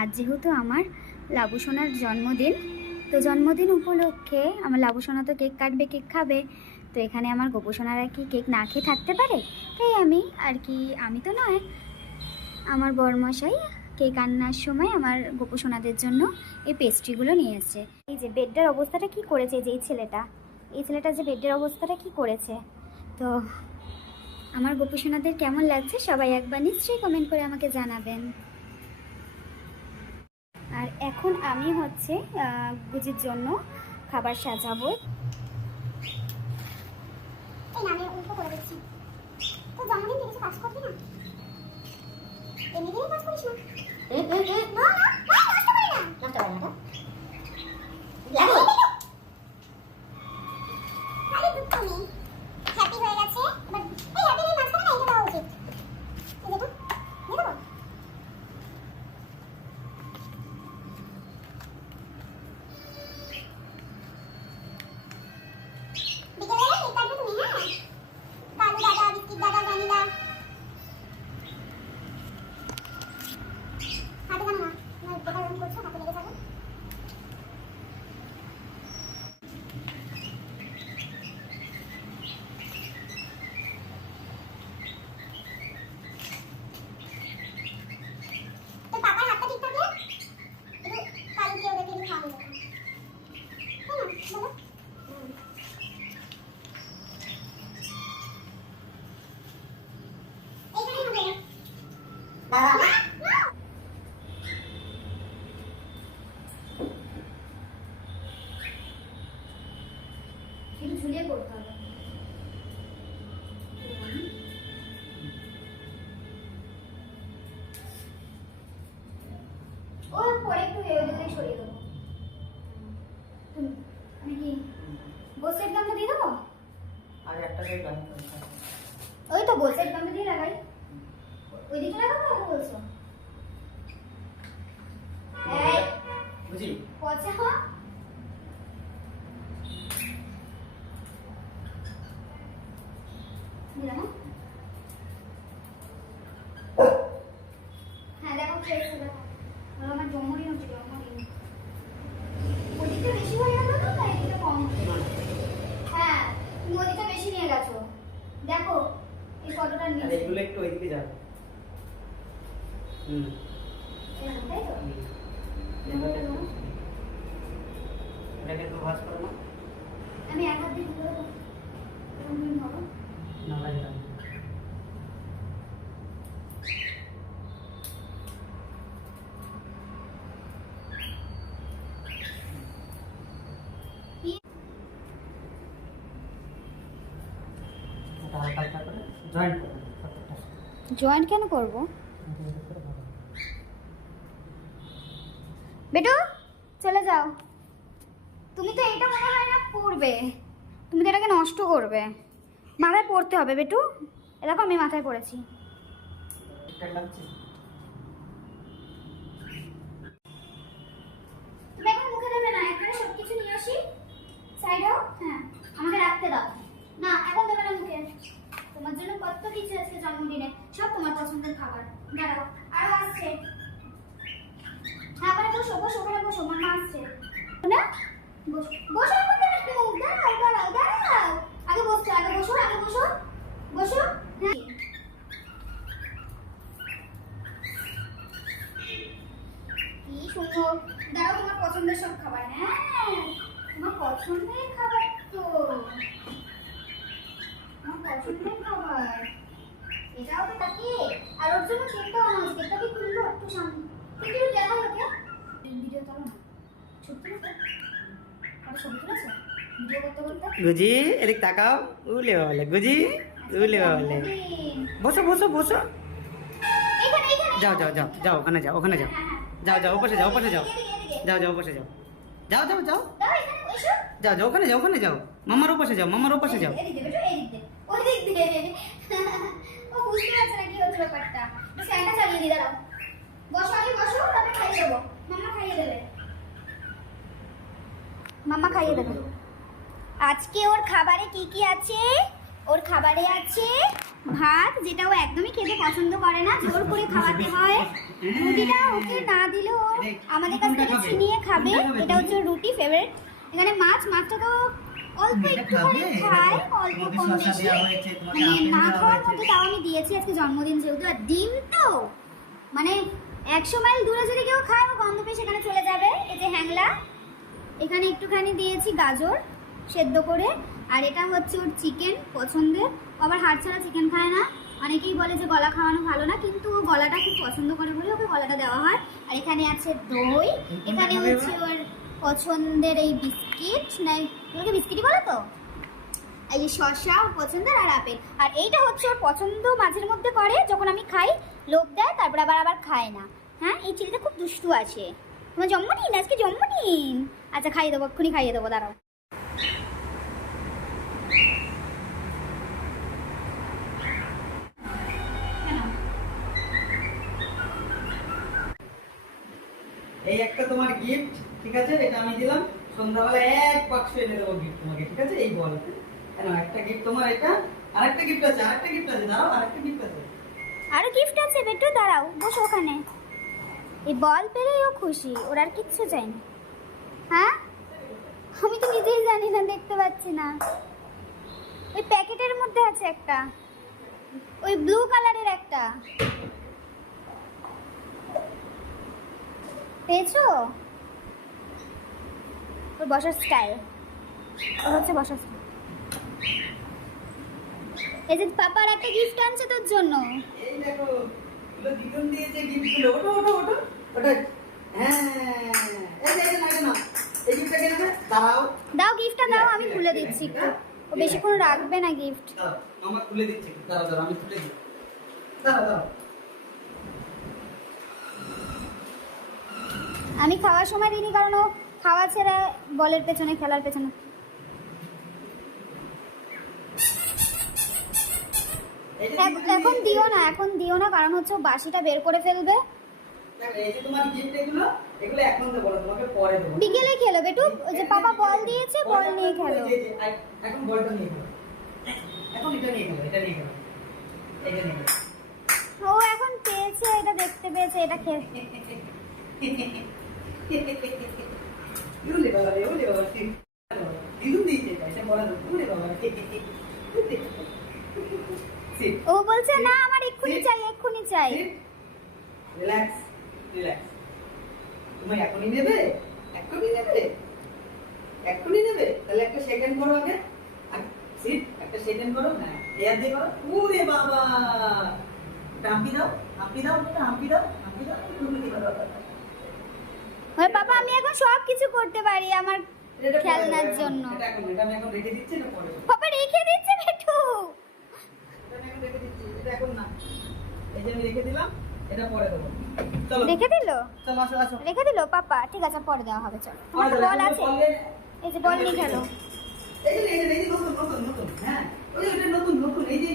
আজ যেহেতু আমার লাবু সোনার জন্মদিন, তো জন্মদিন উপলক্ষে আমার লাবু সোনা তো কেক কাটবে, কেক খাবে। তো এখানে আমার গোপু সোনারা কি কেক না খেয়ে থাকতে পারে? তাই আমি আর কি, আমি তো নয়, আমার বরমশাই কেক আনার সময় আমার গোপু সোনাদের জন্য এই পেস্ট্রিগুলো নিয়ে এসছে। এই যে বেডটার অবস্থাটা কি করেছে, যে এই ছেলেটা যে বেডের অবস্থাটা কি করেছে। তো আমার গোপু সোনাদের কেমন লাগছে সবাই একবার নিশ্চয়ই কমেন্ট করে আমাকে জানাবেন। আর এখন আমি হচ্ছে গুজির জন্য খাবার সাজাবো। এই নামে উল্টো করে দিচ্ছি। তো জন্মদিন কিছু কাজ করবি না, এমনিতেই কাজ করিস না। না না নষ্ট করি না, নষ্ট করি না। লাগো আরে দুঃখ নেই, হ্যাপি হয়ে গেছে। এবার এই হ্যাপি এর মাঝখানে না এটা দেওয়া উচিত। এই দেখো দিয়ে দেবো। বিকেলে কেক কাটবে তুমি? হ্যাঁ, কালু দাদা, বিস্কিট দাদা, ভ্যানিলা। হাতে জানো না, না যেটা রং করছো হাতে লেগে যাবে। তো পাপার হাতটা ঠিক থাকলে একটু কালুকে ওদেরকে একটু খাওয়াবো। তাই না বলো? এইখানেই হবে বাবা। একটু ঝুলিয়ে করতে হবে। ও পরে একটু ওদিকে সরিয়ে দেবো। আমি কি গোসের গামটা দিয়ে দেবো? আর একটা সাইড বাকি আছে। ওই তো গোসের গামটা দিয়ে লাগাই। ওই দিকে লাগাবো না বলছো? এই বুঝি পচা হওয়া দিলাম। হ্যাঁ দেখো ফ্রেশ হলো। আমার জমরি হচ্ছে, জমরি ওদিকটা বেশি হয়ে গেল না, তাই এটা কম হচ্ছে। হ্যাঁ তুমি ওদিকটা বেশি নিয়ে গেছো, দেখো এই ফটোটা নিয়ে। আরে এগুলো একটু ওইদিকে যাও। তাই তো এটাকে একটু ভাঁজ করো না। আমি এক হাত দিয়ে ধরে দেবো, তুমি ধরো। না লাগে না। এটা হালকা হালকা করে জয়েন্ট করো প্রত্যেকটা। জয়েন্ট কেন করব? বেটু চলে যাও। তুমি তো এটা মনে হয় না পড়বে, তুমি তো এটাকে নষ্ট করবে। মাথায় পড়তে হবে বেটু। এরকম আমি মাথায় পড়েছি। ঠিকঠাক লাগছে? তুমি এখন মুখে দেবে না, এখানে সবকিছু নিয়ে আসি সাইডেও। হ্যাঁ আমাকে রাখতে দাও না, এখন দেবে না মুখে। তোমার জন্য কত কিছু আজকে জন্মদিনে, সব তোমার পছন্দের খাবার। দাঁড়াও আরো আসছে। হ্যাঁ ওখানে বসো, বসো ওখানে বসো, মামা আসছে না। বসো বসো এখন একটু, দাঁড়াও দাঁড়াও দাঁড়াও। আগে বসো, আগে বসো, আগে বসো, বসো। হ্যাঁ কি সুন্দর। দাঁড়াও তোমার পছন্দের সব খাবার। হ্যাঁ তোমার পছন্দের খাবার তো, আমার পছন্দের খাবার। এটাও তো তাকে, আর ওর জন্য কেকটাও আনা হয়েছে। কেকটা কি খুলবো একটু সামনে, একটু দেখা যাবে। ভিডিও তোলো না, সত্যি না? আর ছবি তুলেছো ভিডিও করতে করতে? গুজি এদিক তাকাও। উলে বাবালে গুজি, উলে বাবালে। বসো বসো বসো। এইখানে এইখানে যাও যাও যাও যাও, ওখানে যাও, ওখানে যাও। হ্যাঁ, হ্যাঁ। যাও যাও ওপাশে যাও, ওপাশে যাও। এদিকে, এদিকে। যাও যাও ওপাশে যাও। যাও যাও যাও দাও এখানে বসো। যাও যাও, ওখানে যাও, ওখানে যাও। মামার ওপাশে যাও, মামার ওপাশে যাও। এদিকে বেটো, এদিক দে, ওদিক দে। ও বুঝতে পারছে না কি হচ্ছে ব্যাপারটা। তো ফ্যানটা চালিয়ে দি, দাঁড়াও। বসো আগে বসো, তারপর খাইয়ে দেবো। মাম্মা খাইয়ে দেবে, মাম্মা খাইয়ে দেবে। আজকে ওর খাবারে কি কি আছে ওর খাবারে আছে ভাত, যেটা ও একদমই খেতে পছন্দ করে না, জোর করে খাওয়াতে হয়। রুটিটা ওকে না দিলেও ও আমাদের কাছ থেকে ছিনিয়ে খাবে, এটা হচ্ছে ওর রুটি ফেভারিট। এখানে মাছটা তো অল্প একটু করে খায়, অল্প কম বেশি, মানে না খাওয়ার মধ্যে তাও আমি দিয়েছি আজকে জন্মদিন যেহেতু। আর ডিম তো মানে 100 মাইল দূরে যদি কেউ খায় ও গন্ধ পেয়ে সেখানে চলে যাবে। এই যে হ্যাংলা, এখানে একটুখানি দিয়েছি গাজর সেদ্ধ করে। আর এটা হচ্ছে ওর চিকেন পছন্দের, আবার হাড় ছাড়া চিকেন খায় না। অনেকেই বলে যে গলা খাওয়ানো ভালো না, কিন্তু ও গলাটা খুব পছন্দ করে বলে ওকে গলাটা দেওয়া হয়। আর এখানে আছে দই, এখানে হচ্ছে ওর পছন্দের এই বিস্কিট, না এগুলোকে বিস্কিটই বলো তো, এই যে শসা ওর পছন্দের, আর আপেল। আর এইটা হচ্ছে ওর পছন্দ, মাঝের মধ্যে করে যখন আমি খাই লোভ দেয়, তারপর আবার খায় না। হ্যাঁ, এই ছেলেটা খুব দুষ্টু আছে। তোমার জন্মদিন আজকে, জন্মদিন। আচ্ছা খাইয়ে দেবো, এক্ষুনি খাইয়ে দেবো, দাঁড়াও। এই একটা তোমার গিফট, ঠিক আছে? এটা আমি দিলাম সন্ধ্যাবেলা, এক বাক্স এনে দেবো গিফট তোমাকে, ঠিক আছে? এই বল, একটা গিফট তোমার, এটা আরেকটা গিফট আছে, দাঁড়াও, আরেকটা গিফট আছে, আরো গিফট আছে বেটু, দাঁড়াও, বসো ওখানে। এই বল পেলেই ও খুশি, ওর আর কিচ্ছু চাই না। হ্যাঁ, আমি তো নিজেই জানি না, দেখতে পাচ্ছি না। ওই প্যাকেটের মধ্যে আছে একটা, ওই ব্লু কালারের একটা, পেয়েছো? ওর বসার স্টাইল, ওর হচ্ছে বসার স্টাইল। এই যে পাপার একটা গিফট আনছে তোর জন্য। এই দেখো, এগুলো দিদুন দিয়েছে গিফটগুলো, ওটো, ওটা, হ্যাঁ, এই দেখে না, না এই গিফটটা কেন না, দাও গিফটটা দাও, আমি খুলে দিচ্ছি একটু। ও বেশিক্ষণ রাখবে না গিফট। আমার খুলে দিচ্ছি, দাঁড়াও, আমি খুলে দিই, দাঁড়াও। আমি খাওয়ার সময় দিইনি, কারণ ও খাওয়া ছেড়ে বলের পেছনে, খেলার পেছনে। এখন দিও না, কারণ হচ্ছে ও বাসিটা বের করে ফেলবে। এই যে তোমার গিফট, এগুলো এখন দেবো না, তোমাকে পরে দেবো। বিকেলে খেলো বেটু, ওই যে পাপা বল দিয়েছে, বল নিয়ে খেলো। এখন বলটা নিয়ে খেলো, এখন এটা নিয়ে খেলো, এটা নিয়ে খেলো। ও এখন পেয়েছে, এটা দেখতে পেয়েছে, এটা খেয়ে। ইউলে বাবা, দিদুন দিয়েছে এটা বলা দাও, ইউলে বাবা। ও বলছে না, আমার এক্ষুনি চাই। রিল্যাক্স। তুমি এখনই নেবে? তাহলে একটা সেকেন্ড করো আগে। সিট, একটা সেকেন্ড করো, হ্যাঁ, এয়ার দিয়ে করো। ওরে বাবা, হাম্পি দাও। পাপা আমি এখন সব কিছু করতে পারি আমার খেলনার জন্য। এটা আমি এখন রেখে দিচ্ছি, এটা পরে দেবো। পাপা রেখে দিচ্ছে বেটু। এটা আমি এখন রেখে দিচ্ছি, এটা এখন না। এই যে আমি রেখে দিলাম, এটা পরে দেবো। চলো। রেখে দিল? চলো, আসো। রেখে দিল পাপা, ঠিক আছে পরে দেওয়া হবে। চলো, আমার তো বল আছে, এই যে বল নিয়ে খেলো। এই যে নতুন, হ্যাঁ, ওই এটা নতুন, এই যে